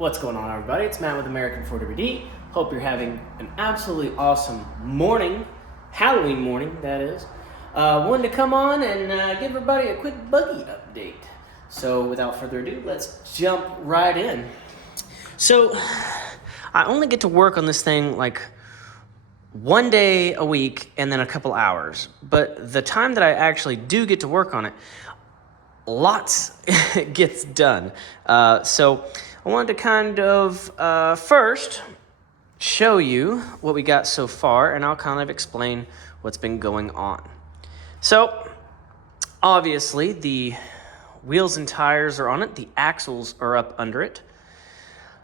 What's going on, everybody? It's Matt with American Ford WD. Hope you're having an absolutely awesome morning, Halloween morning, that is. Wanted to come on and give everybody a quick buggy update. So without further ado, let's jump right in. So I only get to work on this thing like one day a week and then a couple hours. But the time that I actually do get to work on it, lots gets done. So I wanted to kind of first show you what we got so far, and I'll kind of explain what's been going on. So obviously the wheels and tires are on it, the axles are up under it.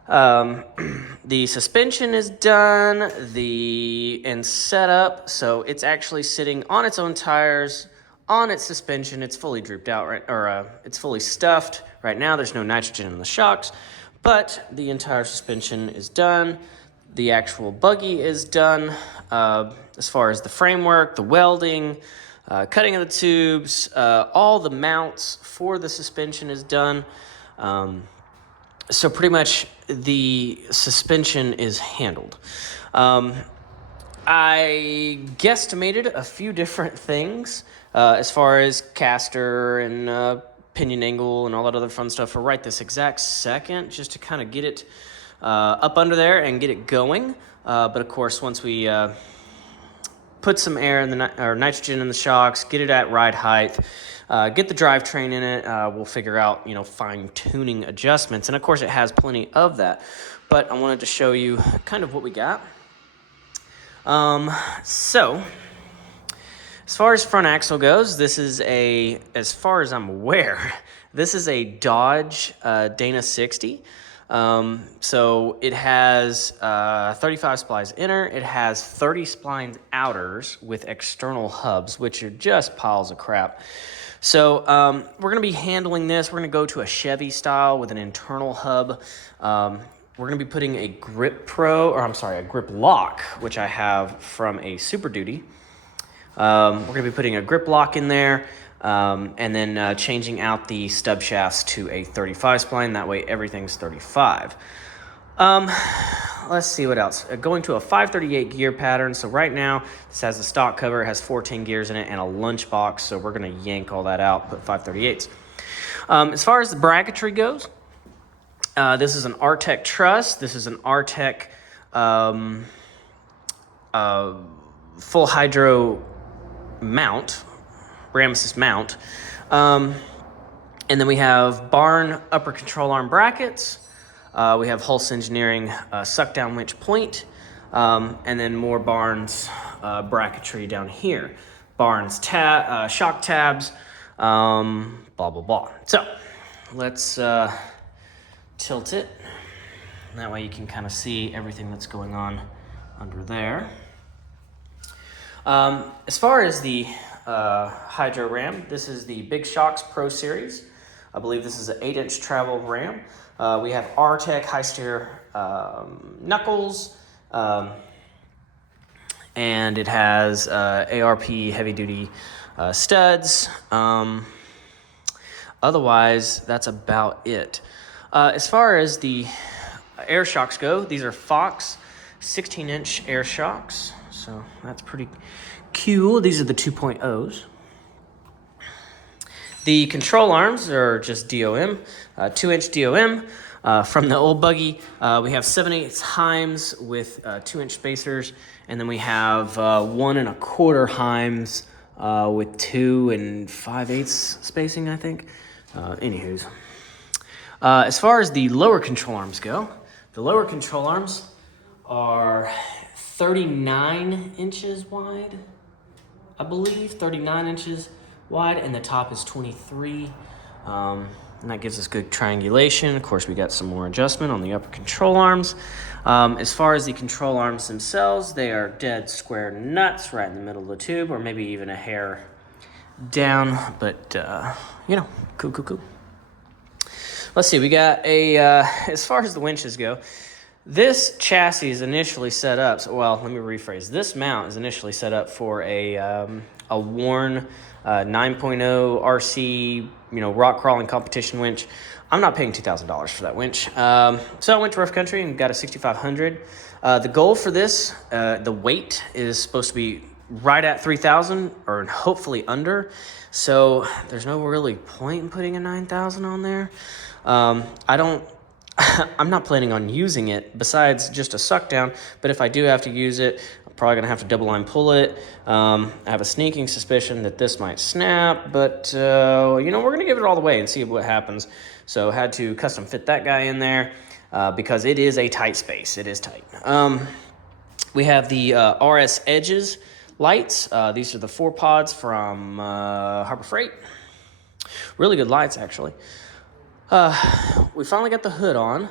The suspension is done, and set up, so it's actually sitting on its own tires, on its suspension. It's fully drooped out, right? Or it's fully stuffed right now. There's no nitrogen in the shocks, but the entire suspension is done. The actual buggy is done. As far as the framework, the welding, cutting of the tubes, all the mounts for the suspension is done. So pretty much the suspension is handled. I guesstimated a few different things as far as caster and pinion angle and all that other fun stuff for right this exact second, just to kind of get it up under there and get it going. But of course, once we put some air in or nitrogen in the shocks, get it at ride height, get the drivetrain in it, we'll figure out, fine-tuning adjustments. And of course, it has plenty of that. But I wanted to show you kind of what we got. So as far as front axle goes, this is as far as I'm aware, this is a Dodge Dana 60. So it has 35 splines inner, it has 30 splines outers with external hubs, which are just piles of crap. So we're going to be handling this. We're going to go to a Chevy style with an internal hub. We're going to be putting a grip lock, which I have from a Super Duty. We're going to be putting a grip lock in there, and then changing out the stub shafts to a 35 spline. That way everything's 35. Let's see what else. Going to a 538 gear pattern. So right now this has the stock cover, it has 14 gears in it, and a lunch box. So we're going to yank all that out, put 538s. As far as the bracketry goes, this is an Artec truss. This is an Artec full hydro mount, ram assist mount. And then we have barn upper control arm brackets. We have Hulse Engineering suck down winch point. And then more Barnes bracketry down here. Barnes shock tabs, blah, blah, blah. So let's tilt it. That way you can kind of see everything that's going on under there. As far as the hydro ram, this is the Big Shocks Pro Series. I believe this is an 8-inch travel ram. We have Artec high steer knuckles, and it has ARP heavy duty studs. Otherwise, that's about it. As far as the air shocks go, these are Fox 16-inch air shocks. So that's pretty cool. These are the 2.0s. The control arms are just DOM, 2-inch DOM. From the old buggy, we have 7/8 Heims with 2-inch spacers, and then we have 1 1/4 Heims with 2 5/8 spacing, I think. Anywho's. As far as the lower control arms go, the lower control arms are 39 inches wide, I believe, 39 inches wide, and the top is 23. And that gives us good triangulation. Of course, we got some more adjustment on the upper control arms. As far as the control arms themselves, they are dead square nuts right in the middle of the tube, or maybe even a hair down, but cool. Let's see, we got as far as the winches go, this chassis is initially set up, let me rephrase. This mount is initially set up for a Warn 9.0 RC, rock crawling competition winch. I'm not paying $2,000 for that winch. So I went to Rough Country and got a 6500. The goal for this, the weight is supposed to be right at 3,000 or hopefully under. So there's no really point in putting a 9,000 on there. I'm not planning on using it besides just a suck down, but if I do have to use it, I'm probably gonna have to double line pull it. I have a sneaking suspicion that this might snap, but you know, we're gonna give it all the way and see what happens. So had to custom fit that guy in there because it is a tight space. It is tight. We have the RS Edges lights. These are the 4 pods from Harbor Freight. Really good lights, actually. We finally got the hood on.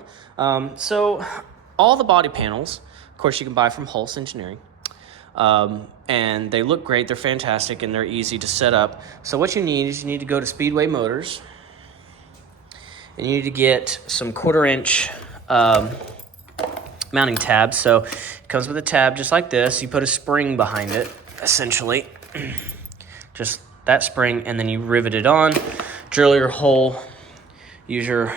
So all the body panels, of course, you can buy from Hulse Engineering. And they look great. They're fantastic, and they're easy to set up. So what you need is you need to go to Speedway Motors, and you need to get some 1/4 inch mounting tabs. So it comes with a tab just like this. You put a spring behind it, essentially. Just that spring, and then you rivet it on, drill your hole, use your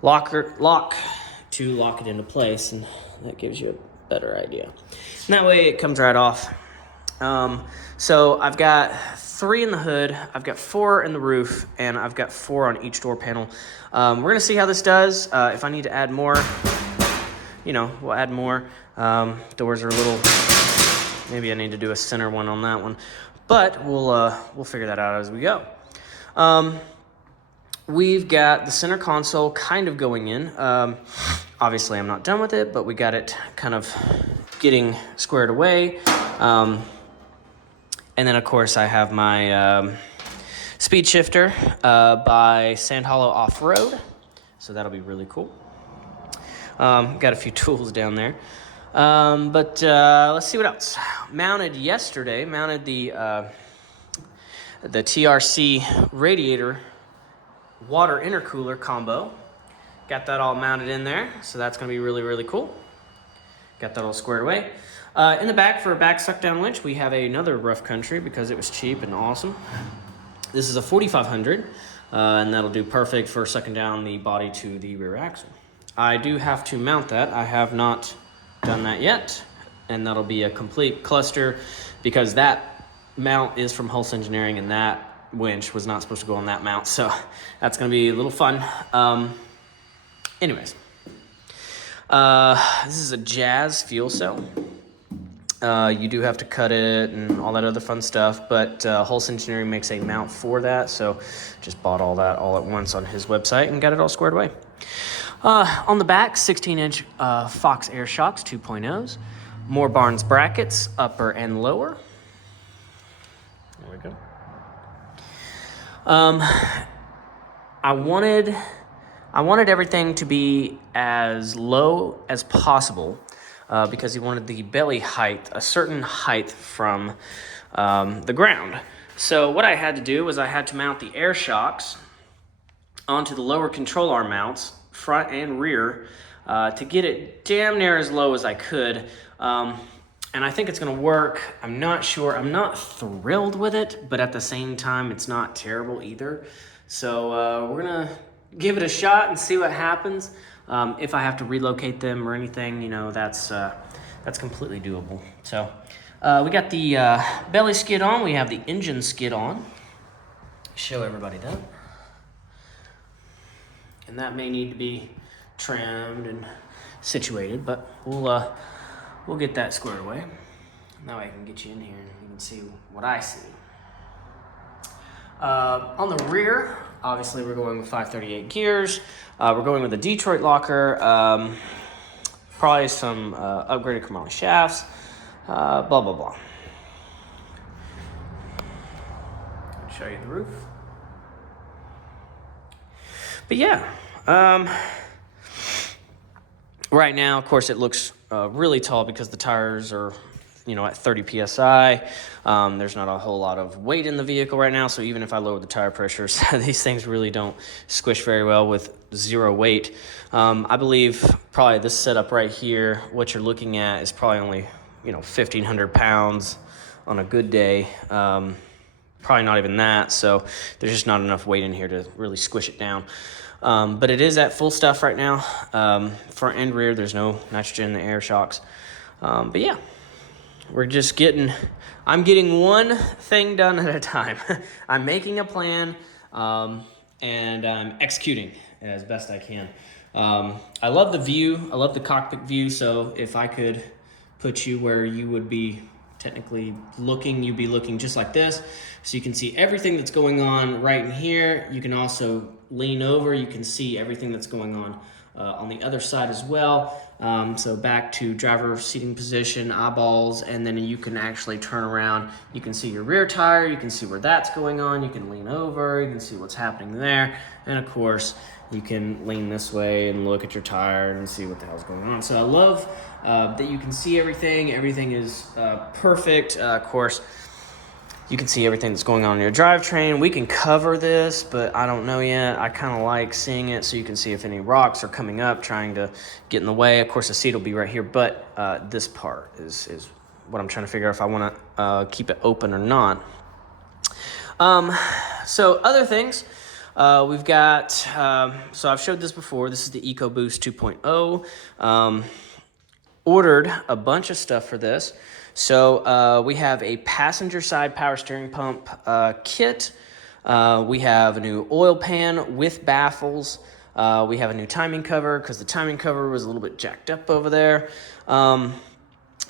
lock to lock it into place, and that gives you a better idea. And that way it comes right off. So I've got 3 in the hood, I've got 4 in the roof, and I've got 4 on each door panel. We're gonna see how this does. If I need to add more, you know, we'll add more. Doors are a little, maybe I need to do a center one on that one, but we'll figure that out as we go. We've got the center console kind of going in. Obviously I'm not done with it, but we got it kind of getting squared away. And then of course I have my speed shifter by Sand Hollow Off-Road. So that'll be really cool. Got a few tools down there. But let's see what else. Mounted the TRC radiator water intercooler combo. Got that all mounted in there, so that's gonna be really, really cool. Got that all squared away. In the back, for a back suck down winch, we have another Rough Country because it was cheap and awesome. This is a 4500, and that'll do perfect for sucking down the body to the rear axle. I do have to mount that. I have not done that yet, and that'll be a complete cluster because that mount is from Hulse Engineering, and that winch was not supposed to go on that mount, so that's gonna be a little fun. Anyways, this is a Jazz fuel cell. You do have to cut it and all that other fun stuff, but Hulse Engineering makes a mount for that, so just bought all that all at once on his website and got it all squared away. On the back, 16-inch Fox Air Shocks 2.0s, more Barnes brackets, upper and lower. There we go. I wanted everything to be as low as possible because he wanted the belly height, a certain height from the ground. So what I had to do was I had to mount the air shocks onto the lower control arm mounts, front and rear, to get it damn near as low as I could. And I think it's gonna work. I'm not sure. I'm not thrilled with it, but at the same time, it's not terrible either. So we're gonna give it a shot and see what happens. If I have to relocate them or anything, you know, that's completely doable. So we got the belly skid on. We have the engine skid on. Show everybody that. And that may need to be trimmed and situated, but we'll get that squared away. That way I can get you in here and you can see what I see. On the rear, obviously we're going with 538 gears. We're going with a Detroit locker, probably some upgraded chromoly shafts, blah, blah, blah. I'll show you the roof. But yeah, right now, of course, it looks really tall because the tires are, you know, at 30 PSI. There's not a whole lot of weight in the vehicle right now, so even if I lower the tire pressures, these things really don't squish very well with 0 weight. I believe probably this setup right here, what you're looking at is probably only, you know, 1,500 pounds on a good day. probably not even that. So there's just not enough weight in here to really squish it down. But it is at full stuff right now. Front and rear, there's no nitrogen in the air shocks. But yeah, I'm getting one thing done at a time. I'm making a plan, and I'm executing as best I can. I love the view. I love the cockpit view. So if I could put you where you would be technically looking, you'd be looking just like this. So you can see everything that's going on right in here. You can also lean over. You can see everything that's going on the other side as well. So back to driver seating position, eyeballs, and then you can actually turn around. You can see your rear tire. You can see where that's going on. You can lean over. You can see what's happening there. And of course, you can lean this way and look at your tire and see what the hell's going on. So I love that you can see everything. Everything is perfect. Of course, you can see everything that's going on in your drivetrain. We can cover this, but I don't know yet. I kind of like seeing it so you can see if any rocks are coming up, trying to get in the way. Of course, the seat will be right here, but this part is what I'm trying to figure out if I want to keep it open or not. So other things. We've got, so I've showed this before. This is the EcoBoost 2.0. Ordered a bunch of stuff for this. So we have a passenger side power steering pump kit. We have a new oil pan with baffles. We have a new timing cover because the timing cover was a little bit jacked up over there.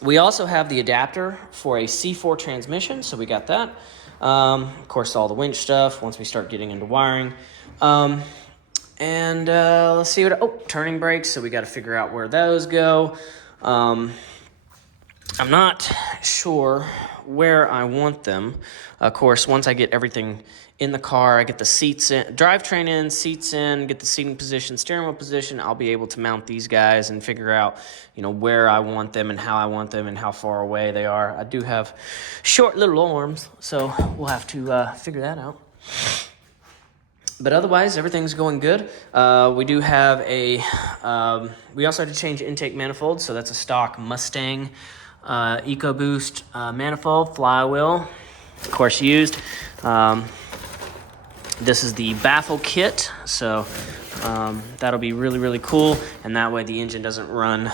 We also have the adapter for a C4 transmission, so we got that. Of course, all the winch stuff once we start getting into wiring. And let's see turning brakes. So we got to figure out where those go. I'm not sure where I want them. Of course, once I get everything in the car, I get the seats in, drivetrain in, seats in, get the seating position, steering wheel position, I'll be able to mount these guys and figure out, where I want them and how I want them and how far away they are. I do have short little arms, so we'll have to figure that out. But otherwise, everything's going good. We do have we also had to change intake manifold, so that's a stock Mustang EcoBoost manifold, flywheel, of course used. This is the baffle kit, so that'll be really, really cool, and that way the engine doesn't run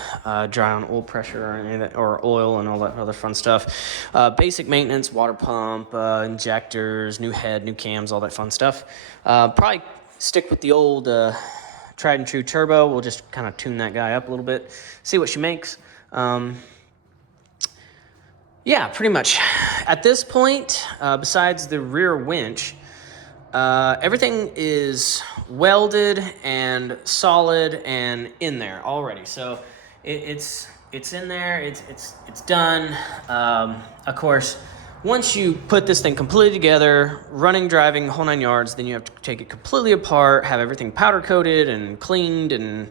dry on oil pressure or any of that, or oil and all that other fun stuff. Basic maintenance, water pump, injectors, new head, new cams, all that fun stuff. Probably stick with the old tried and true turbo. We'll just kind of tune that guy up a little bit, see what she makes. Yeah, pretty much. At this point, besides the rear winch, everything is welded and solid and in there already. So it's in there. It's done. Of course, once you put this thing completely together, running, driving, the whole 9 yards, then you have to take it completely apart, have everything powder coated and cleaned and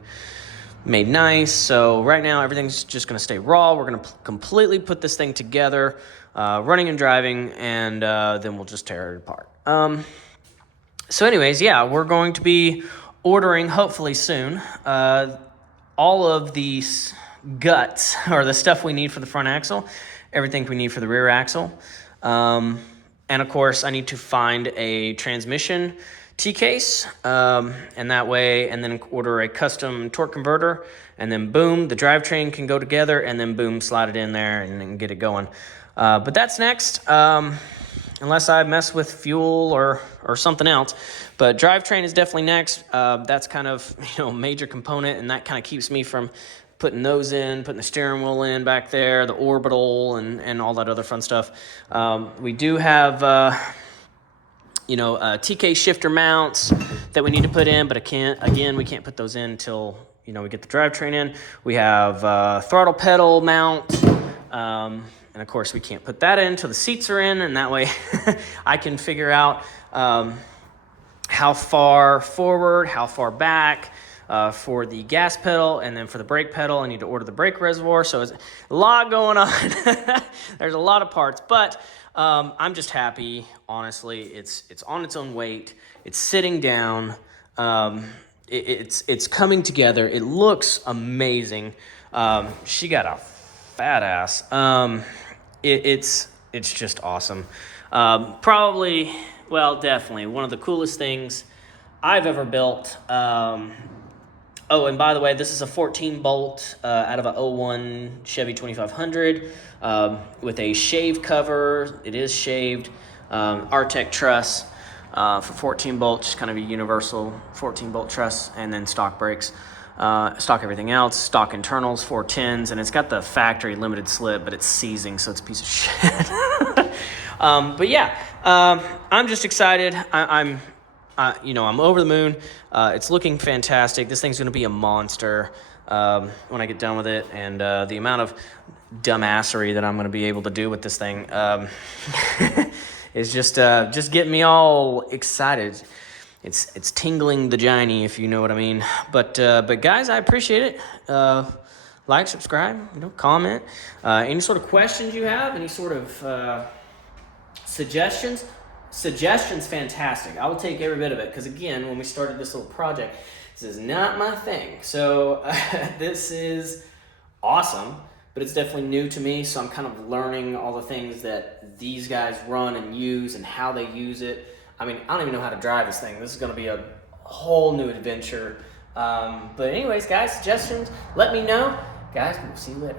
made nice. So right now everything's just going to stay raw. We're going to completely put this thing together, running and driving, and then we'll just tear it apart. So anyways, yeah, we're going to be ordering hopefully soon all of these guts, or the stuff we need for the front axle, everything we need for the rear axle. And of course I need to find a transmission T-case, and that way, and then order a custom torque converter, and then boom, the drivetrain can go together, and then boom, slide it in there and get it going. But that's next, unless I mess with fuel or something else. But drivetrain is definitely next. That's kind of major component, and that kind of keeps me from putting those in, putting the steering wheel in back there, the orbital, and all that other fun stuff. We do have TK shifter mounts that we need to put in, but we can't put those in until, we get the drivetrain in. We have throttle pedal mount, and of course we can't put that in until the seats are in, and that way I can figure out how far forward, how far back for the gas pedal, and then for the brake pedal, I need to order the brake reservoir. So it's a lot going on. There's a lot of parts, but I'm just happy, honestly. It's on its own weight. It's sitting down. It's coming together. It looks amazing. She got a fat ass. It's just awesome. Probably, well, definitely one of the coolest things I've ever built. Oh, and by the way, this is a 14 bolt out of a '01 Chevy 2500 with a shave cover. It is shaved. Artec truss for 14 bolts, just kind of a universal 14 bolt truss, and then stock brakes. Stock everything else, stock internals, 410s, and it's got the factory limited slip, but it's seizing, so it's a piece of shit. But yeah, I'm just excited. I'm over the moon. It's looking fantastic. This thing's going to be a monster when I get done with it, and the amount of dumbassery that I'm going to be able to do with this thing is just getting me all excited. It's tingling the giny, if you know what I mean. But guys, I appreciate it. Like, subscribe, comment. Any sort of questions you have, any sort of suggestions, fantastic. I will take every bit of it, because again, when we started this little project, this is not my thing. So this is awesome, but it's definitely new to me, so I'm kind of learning all the things that these guys run and use and how they use it. I mean, I don't even know how to drive this thing. This is going to be a whole new adventure. But anyways, guys, suggestions, let me know. Guys, we'll see you later.